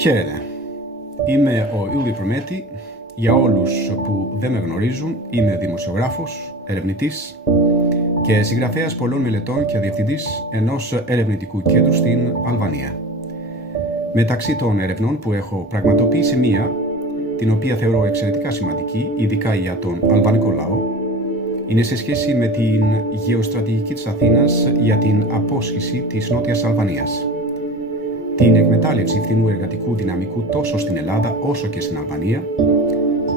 Χαίρετε, είμαι ο Ιούλη Προμέτη. Για όλους που δεν με γνωρίζουν, είμαι δημοσιογράφος, ερευνητής και συγγραφέας πολλών μελετών και διευθυντής ενός ερευνητικού κέντρου στην Αλβανία. Μεταξύ των ερευνών που έχω πραγματοποιήσει μία, την οποία θεωρώ εξαιρετικά σημαντική, ειδικά για τον αλβανικό λαό, είναι σε σχέση με την γεωστρατηγική της Αθήνας για την απόσχηση της Νότιας Αλβανίας. Την εκμετάλλευση φθηνού εργατικού δυναμικού τόσο στην Ελλάδα όσο και στην Αλβανία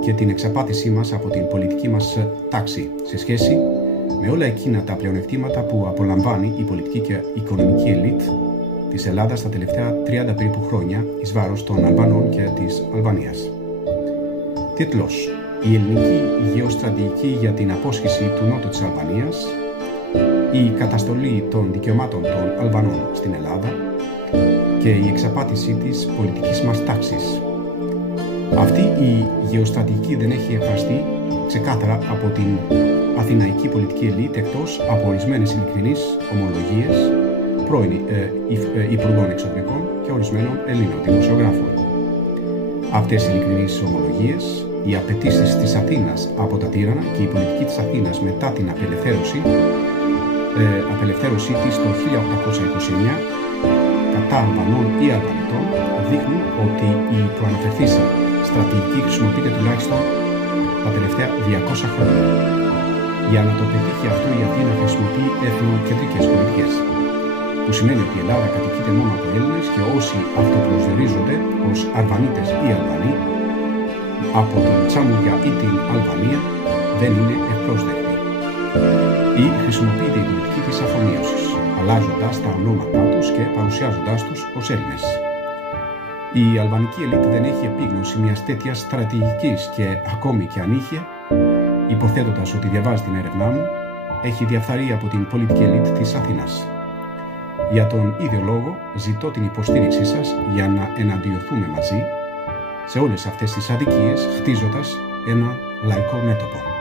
και την εξαπάτησή μας από την πολιτική μας τάξη σε σχέση με όλα εκείνα τα πλεονεκτήματα που απολαμβάνει η πολιτική και οικονομική ελίτ της Ελλάδας τα τελευταία 30 περίπου χρόνια εις βάρος των Αλβανών και της Αλβανίας. Τίτλος: η ελληνική γεωστρατηγική για την απόσχηση του νότου της Αλβανίας, η καταστολή των δικαιωμάτων των Αλβανών στην Ελλάδα και η εξαπάτηση της πολιτικής μας τάξης. Αυτή η γεωστρατηγική δεν έχει εκφραστεί ξεκάθαρα από την αθηναϊκή πολιτική ελίτ, εκτός από ορισμένες ειλικρινείς ομολογίες πρώην Υπουργών Εξωτερικών και ορισμένων Ελλήνων δημοσιογράφων. Αυτές οι ειλικρινείς ομολογίες, οι απαιτήσεις της Αθήνας από τα τύρανα και η πολιτική της Αθήνας μετά την απελευθέρωσή της το 1829 κατά Αλβανών ή Αλβανιτών δείχνουν ότι η προαναφερθήσα στρατηγική χρησιμοποιείται τουλάχιστον τα τελευταία 200 χρόνια. Για να το πετύχει αυτό, η Αθήνα χρησιμοποιεί εθνοκεντρικές πολιτικές, που σημαίνει ότι η Ελλάδα κατοικείται μόνο από Έλληνες και όσοι αυτοπροσδιορίζονται ως Αλβανίτες ή Αλβανοί από την Τσάμουδια ή την Αλβανία δεν είναι ευπρόσδεκτοι. Ή χρησιμοποιείται η πολιτική της αφομοίωσης, αλλάζοντας τα ονόματά τους και παρουσιάζοντάς τους ως Έλληνες. Η αλβανική ελίτ δεν έχει επίγνωση μιας τέτοιας στρατηγικής και ακόμη και αν είχε, υποθέτοντας ότι διαβάζει την έρευνά μου, έχει διαφθαρεί από την πολιτική ελίτ της Αθήνας. Για τον ίδιο λόγο ζητώ την υποστήριξή σας για να εναντιωθούμε μαζί σε όλες αυτές τις αδικίες, χτίζοντας ένα λαϊκό μέτωπο.